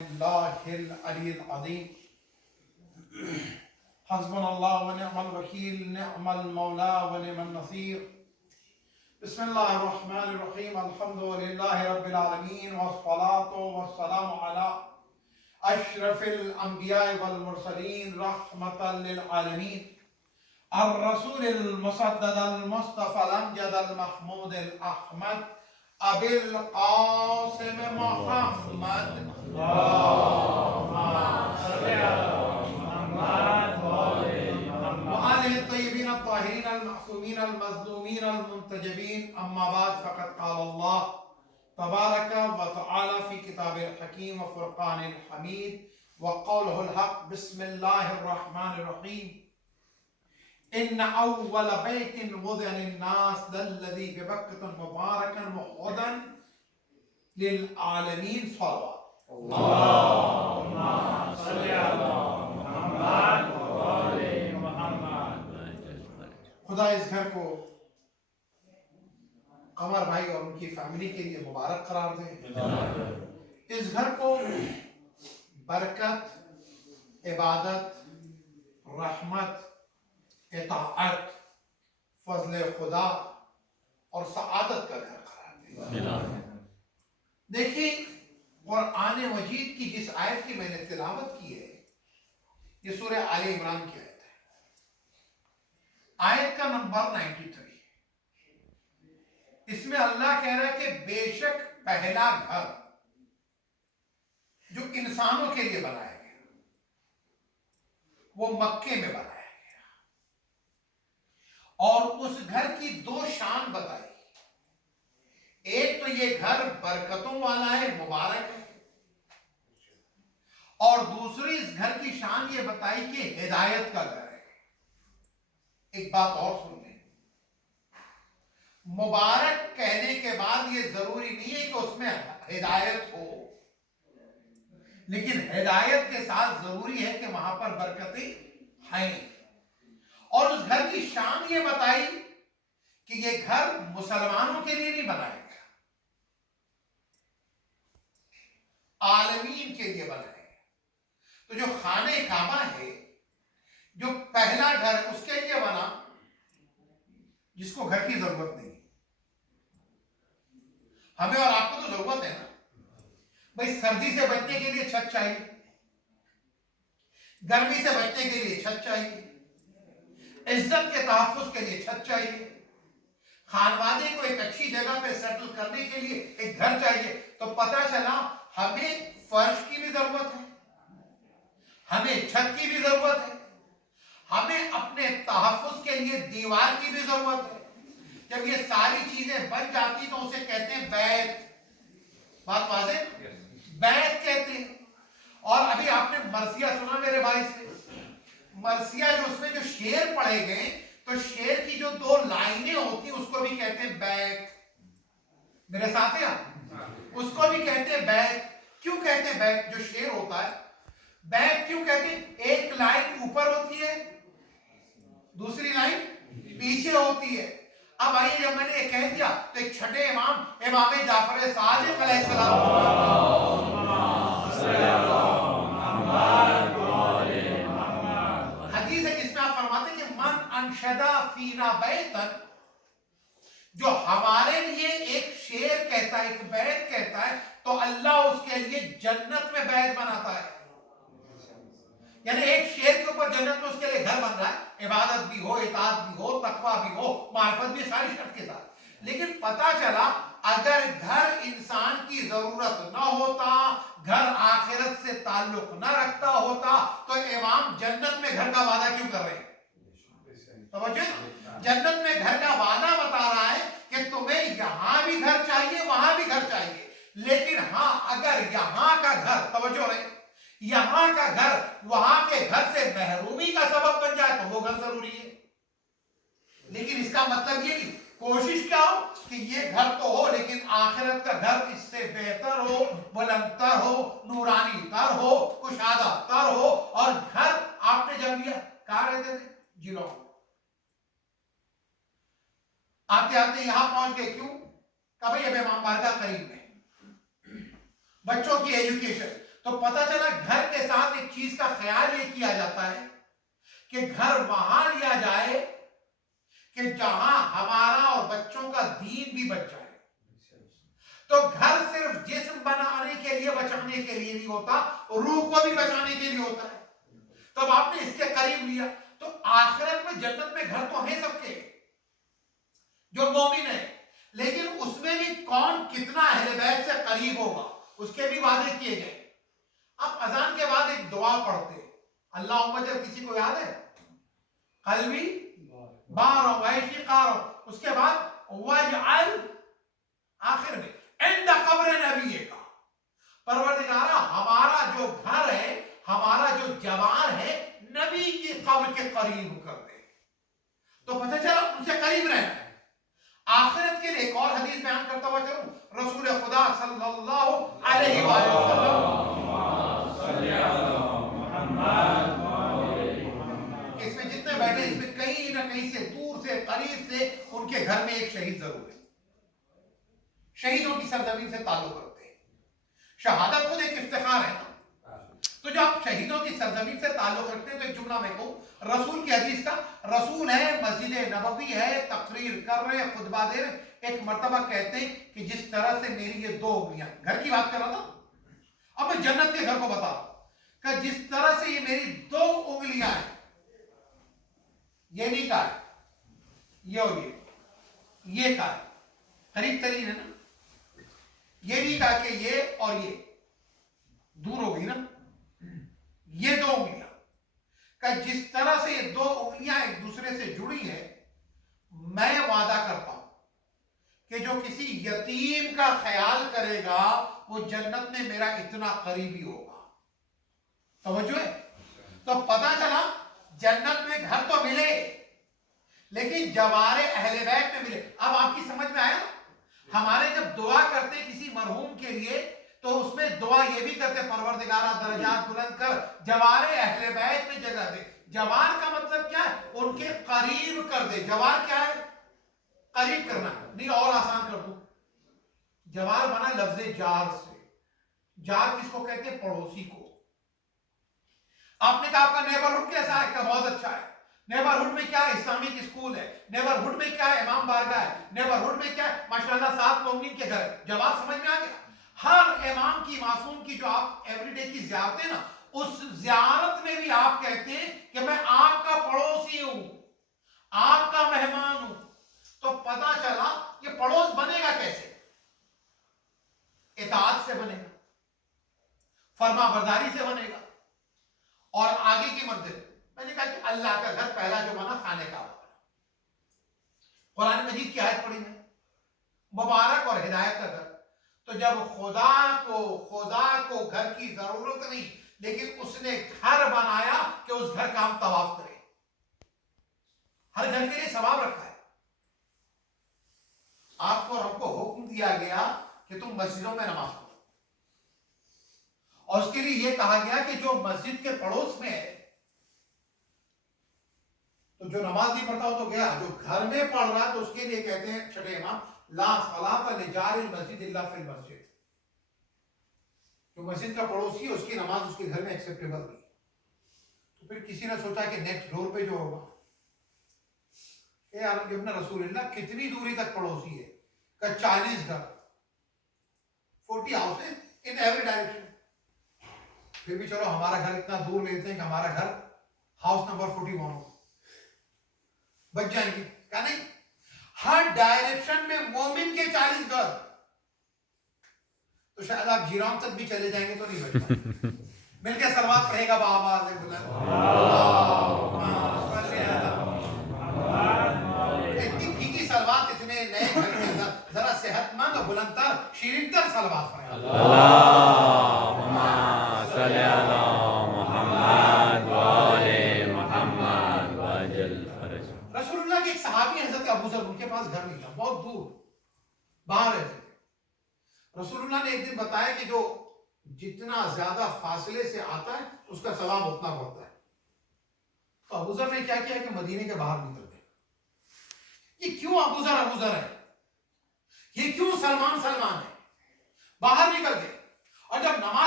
الله العلي العظيم حسبنا الله ونعم الوكيل نعم المولى ونعم النصير بسم الله الرحمن الرحيم الحمد لله رب العالمين والصلاة والسلام على أشرف الأنبياء والمرسلين رحمة للعالمين الرسول المسدد المصطفى الأمجد المحمود الأحمد أبي القاسم محمد وآله الطيبين الطاهرين المعصومين المظلومين المنتجبين أما بعد فقد قال الله تبارك وتعالى في كتابه الحكيم وفرقان الحميد وقوله الحق بسم الله الرحمن الرحيم إن أول بيت وضع للناس للذي ببكة مباركا وهدى للعالمين صلوات اللهم صل على محمد وآل محمد. خدا اس گھر کو قمر بھائی اور ان کی فیملی کے لیے مبارک قرار دے. اس گھر کو برکت، عبادت، رحمت، اطاعت، فضل خدا اور سعادت کا گھر قرار دے. دیکھیں قرآن مجید کی جس آیت کی میں نے تلاوت کی ہے یہ سورہ آل عمران کی آیت ہے. آیت کا نمبر 93. اس میں اللہ کہہ رہا ہے کہ بے شک پہلا گھر جو انسانوں کے لیے بنایا گیا وہ مکے میں بنایا گیا اور اس گھر کی دو شان بتائی. ایک تو یہ گھر برکتوں والا ہے، مبارک ہے، اور دوسری اس گھر کی شان یہ بتائی کہ ہدایت کا گھر ہے. ایک بات اور سن لیں، مبارک کہنے کے بعد یہ ضروری نہیں ہے کہ اس میں ہدایت ہو، لیکن ہدایت کے ساتھ ضروری ہے کہ وہاں پر برکتیں ہیں. اور اس گھر کی شان یہ بتائی کہ یہ گھر مسلمانوں کے لیے نہیں بنایا گیا، عالمین کے لیے بنایا گیا. تو جو خانہ کعبہ ہے، جو پہلا گھر اس کے لیے بنا جس کو گھر کی ضرورت نہیں. ہمیں اور آپ کو تو ضرورت ہے نا بھائی، سردی سے بچنے کے لیے چھت چاہیے، گرمی سے بچنے کے لیے چھت چاہیے، عزت کے تحفظ کے لیے چھت چاہیے، خانوادے کو ایک اچھی جگہ پہ سیٹل کرنے کے لیے ایک گھر چاہیے. تو پتہ چلا ہمیں فرش کی بھی ضرورت ہے، ہمیں چھت کی بھی ضرورت ہے، ہمیں اپنے تحفظ کے لیے دیوار کی بھی ضرورت ہے. جب یہ ساری چیزیں بن جاتی تو اسے کہتے ہیں بیت. بات واضح؟ بیت کہتے ہیں. اور ابھی آپ نے مرثیہ سنا میرے بھائی سے، مرثیہ جو اس میں جو شعر پڑھے گئے تو شعر کی جو دو لائنیں ہوتی اس کو بھی کہتے ہیں بیت. میرے ساتھ ہیں آپ؟ اس کو بھی کہتے ہیں بیت. کیوں کہتے ہیں بیت؟ جو شعر ہوتا ہے بیت کیوں کہتے ہیں؟ ایک لائن اوپر ہوتی ہے، دوسری لائن پیچھے ہوتی ہے. اب آئیے، جب میں نے یہ کہہ دیا تو ایک چھٹے امام جعفر صادق علیہ السلام حدیث ہے جس میں آپ فرماتے ہیں کہ من انشدہ فینا بیتن، جو ہمارے لیے ایک شعر کہتا ہے، ایک بیت کہتا ہے، تو اللہ اس کے لیے جنت میں بیت بناتا ہے. یعنی ایک شعر کے اوپر جنت میں اس کے لیے گھر بن رہا ہے، عبادت بھی ہو، اطاعت بھی ہو، تقویٰ بھی ہو، معرفت بھی، ساری شرط کے ساتھ. لیکن پتہ چلا اگر گھر انسان کی ضرورت نہ ہوتا، گھر آخرت سے تعلق نہ رکھتا ہوتا، تو امام جنت میں گھر کا وعدہ کیوں کر رہے ہیں؟ توجہ، جنت میں گھر کا وعدہ بتا رہا ہے کہ تمہیں یہاں بھی گھر چاہیے، وہاں بھی گھر چاہیے، لیکن ہاں اگر یہاں کا گھر، توجہ رہے، یہاں کا گھر وہاں کے گھر سے محرومی کا سبب بن جائے تو وہ گھر ضروری ہے. لیکن اس کا مطلب یہ نہیں، کوشش کیا ہو کہ یہ گھر تو ہو لیکن آخرت کا گھر اس سے بہتر ہو، بلند تر ہو، نورانی تر ہو، کشادہ تر ہو. اور گھر آپ نے جب لیا کہاں رہتے تھے؟ جلوں. آتے آتے یہاں پہنچ گئے، کیوں؟ کہ بھئی اب امام بارگاہ قریب میں، بچوں کی ایجوکیشن. تو پتہ چلا گھر کے ساتھ ایک چیز کا خیال یہ کیا جاتا ہے کہ گھر وہاں لیا جائے کہ جہاں ہمارا اور بچوں کا دین بھی بچ جائے. تو گھر صرف جسم بنانے کے لیے بچانے کے لیے نہیں ہوتا, روح کو بھی بچانے کے لیے ہوتا ہے. تو اب آپ نے اس کے قریب لیا تو آخرت میں جنت میں گھر تو ہیں سب کے جو مومن ہے, لیکن اس میں بھی کون کتنا اہل بیت سے قریب ہوگا اس کے بھی وعدے کیے گئے. اب اذان کے بعد ایک دعا پڑھتے اللہم اجر, کسی کو یاد ہے؟ قلبی بارو ویشی قارو, اس کے بعد وجعل آخر میں عند قبر نبی کا, پروردگارہ ہمارا جو گھر ہے, ہمارا جو جوار ہے, نبی کی قبر کے قریب کر دے. تو پتہ چلا ان سے قریب رہنا ہے. آخرت کے لیے ایک اور حدیث بیان کرتا ہوا چلوں, رسول خدا صلی اللہ علیہ وآلہ وسلم اس میں جتنے بیٹھے اس میں کہیں نہ کہیں سے دور سے قریب سے ان کے گھر میں ایک شہید ضرور ہے, شہیدوں کی سرزمین سے تعلق رکھتے ہیں. شہادت خود ایک افتخار ہے نا, تو جب آپ شہیدوں کی سرزمین سے تعلق رکھتے ہیں تو ایک جملہ میں کہوں رسول کی حدیث کا, رسول ہے, مسجد نبوی ہے, تقریر کر رہے ہیں, خطبہ دے رہے ہیں, ایک مرتبہ کہتے ہیں کہ جس طرح سے میری یہ دو انگلیاں, گھر کی بات کر رہا تھا, اب میں جنت کے گھر کو بتا رہا ہوں کہ جس طرح سے یہ میری دو انگلیاں ہیں, یہ نہیں کہا ہے, یہ اور یہ کہا ہے, قریب ترین ہے نا, یہ نہیں کہا کہ یہ اور یہ دور ہو گئی نا, یہ دو انگلیاں کہ جس طرح سے یہ دو انگلیاں ایک دوسرے سے جڑی ہیں, میں وعدہ کرتا ہوں کہ جو کسی یتیم کا خیال کرے گا وہ جنت میں میرا اتنا قریبی ہوگا. توجہ ہے؟ تو پتہ چلا جنت میں گھر تو ملے لیکن جوار اہل بیت میں ملے. اب آپ کی سمجھ میں آیا, ہمارے جب دعا کرتے کسی مرحوم کے لیے تو اس میں دعا یہ بھی کرتے پروردگارہ درجات بلند کر, جوار اہل بیت میں جگہ دے. جوار کا مطلب کیا ہے؟ ان کے قریب کر دے. جوار کیا ہے؟ قریب کرنا. نہیں اور آسان کر دوں, جوار بنا لفظ جار سے. جار کس کو کہتے ہیں؟ پڑوسی کو. آپ نے کہا آپ کا نیبرہڈ کیسا ہے؟ کہ بہت اچھا ہے. نیبرہڈ میں کیا ہے؟ اسلامک اسکول ہے. نیبرہڈ میں کیا ہے؟ امام بارگاہ ہے. نیبرہڈ میں کیا ہے؟ ماشاءاللہ 7 مومنین کے گھر. جواب سمجھ میں آ گیا؟ ہر امام کی معصوم کی جو آپ ایوری ڈے کی زیارت ہے نا, اس زیارت میں بھی آپ کہتے ہیں کہ میں آپ کا پڑوسی ہوں, آپ کا مہمان ہوں. تو پتہ چلا یہ پڑوس بنے گا کیسے؟ اطاعت سے بنے گا, فرما برداری سے بنے گا, اور آگے کی منزل میں نے کہا کہ اللہ کا گھر پہلا جو بنا خانے کعبہ. قرآن مجید کی آیت پڑھی میں, مبارک اور ہدایت کا گھر. تو جب خدا کو گھر کی ضرورت نہیں, لیکن اس نے گھر بنایا کہ اس گھر کا ہم طواف کریں. ہر گھر کے لیے ثواب رکھا ہے. آپ کو اور ہم کو حکم دیا گیا کہ تم مسجدوں میں نماز پڑھو, اور اس کے لیے یہ کہا گیا کہ جو مسجد کے پڑوس میں ہے تو جو نماز نہیں پڑھتا ہو تو گیا, جو گھر میں پڑھ رہا ہے تو اس کے لیے کہتے ہیں چھٹے امام لا صلاۃ لجار المسجد الا فی المسجد. جو مسجد کا پڑوسی ہے اس کی نماز اس کے گھر میں ایکسیپٹیبل نہیں. تو پھر کسی نے سوچا کہ نیکسٹ ڈور پہ جو ہوگا, اے ابن رسول اللہ کتنی دوری تک پڑوسی ہے؟ کہ 40 گھر, 40 houses in every direction. پھر بھی چلو ہمارا گھر اتنا دور لیتے ہیں کہ ہمارا گھر ہاؤس نمبر 41 ہو, بچ جائیں گے. کہا نہیں, ہر ڈائریکشن میں مومن کے 40 گھر. تو شاید آپ جیرام تک بھی چلے جائیں گے تو نہیں بچ پائیں. مل کے سلوات پڑھے گا بآواز بلند, اتنی پھیکی سلوات, اتنے نئے گھر کے اندر ذرا صحت مند اور بلند تر شیرین تر سلوات پڑھے گا. اللہم صلی علی محمد وآل محمد وجل فرج. رسول اللہ کے ایک صحابی حضرت ابو ذر, ان کے پاس گھر نہیں تھا, بہت دور باہر رہتے تھے. رسول اللہ نے ایک دن بتایا کہ جو جتنا زیادہ فاصلے سے آتا ہے اس کا ثواب اتنا بڑھتا ہے. تو ابو ذر نے کیا کیا کہ مدینے کے باہر نکل گئے. یہ کیوں ابو ذر ہے, یہ کیوں سلمان ہے؟ باہر نکل گئے, اور جب نماز